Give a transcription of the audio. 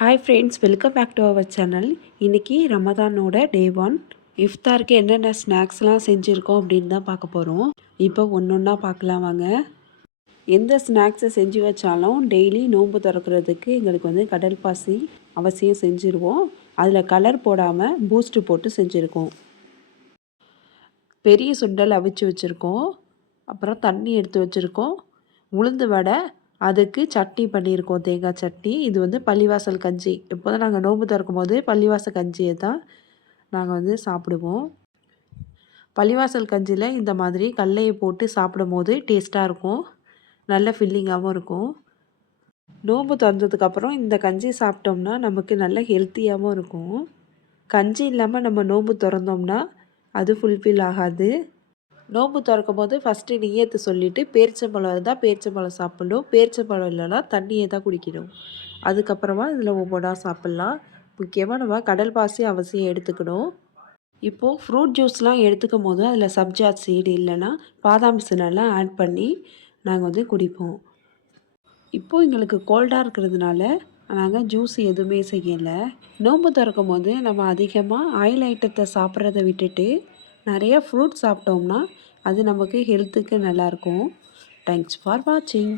Hi friends, welcome back to our channel. இன்றைக்கி ரமதானோட டே 1 இஃப்தாருக்கு என்னென்ன ஸ்நாக்ஸ்லாம் செஞ்சுருக்கோம் அப்படின்னு தான் பார்க்க போகிறோம். இப்போ ஒன்று ஒன்றா பார்க்கலாம் வாங்க. எந்த ஸ்நாக்ஸை செஞ்சு வச்சாலும் டெய்லி நோன்பு திறக்கிறதுக்கு எங்களுக்கு வந்து கடல் பாசி அவசியம் செஞ்சுருவோம். அதில் கலர் போடாமல் பூஸ்ட்டு போட்டு செஞ்சுருக்கோம். பெரிய சுண்டல் அவிச்சு வச்சுருக்கோம். அப்புறம் தண்ணி எடுத்து வச்சுருக்கோம். உளுந்து வடை, அதுக்கு சட்னி பண்ணியிருக்கோம், தேங்காய் சட்னி. இது வந்து பள்ளிவாசல் கஞ்சி. எப்போதும் நாங்கள் நோன்பு திறக்கும் போது பள்ளிவாசல் கஞ்சியை தான் நாங்கள் வந்து சாப்பிடுவோம். பள்ளிவாசல் கஞ்சியில் இந்த மாதிரி கடலையை போட்டு சாப்பிடும் போது டேஸ்ட்டாக இருக்கும், நல்ல ஃபில்லிங்காகவும் இருக்கும். நோன்பு திறந்ததுக்கப்புறம் இந்த கஞ்சி சாப்பிட்டோம்னா நமக்கு நல்ல ஹெல்த்தியாகவும் இருக்கும். கஞ்சி இல்லாமல் நம்ம நோன்பு திறந்தோம்னா அது ஃபுல்ஃபில் ஆகாது. நோன்பு திறக்கும் போது ஃபஸ்ட்டு நியத்து சொல்லிவிட்டு பேரிச்சம்பழம் இருந்தால் பேரிச்சம்பழம் சாப்பிட்ணும், பேரிச்சம்பழம் இல்லைன்னா தண்ணியை தான் குடிக்கணும். அதுக்கப்புறமா இதில் ஒவ்வொன்றா சாப்பிட்லாம். முக்கியமாக நம்ம கடல் பாசி அவசியம் எடுத்துக்கணும். இப்போது ஃப்ரூட் ஜூஸ்லாம் எடுத்துக்கும் போது அதில் சப்ஜா சீடு இல்லைன்னா பாதாம் பிசினெல்லாம் ஆட் பண்ணி நாங்கள் வந்து குடிப்போம். இப்போது எங்களுக்கு கோல்டாக இருக்கிறதுனால நாங்கள் ஜூஸ் எதுவுமே செய்யலை. நோன்பு திறக்கும் போது நம்ம அதிகமாக ஆயில் ஐட்டத்தை சாப்பிட்றத விட்டுட்டு நிறைய ஃப்ரூட் சாப்பிட்டோம்னா அது நமக்கு ஹெல்த்துக்கு நல்லாயிருக்கும். தேங்க்ஸ் ஃபார் வாட்சிங்.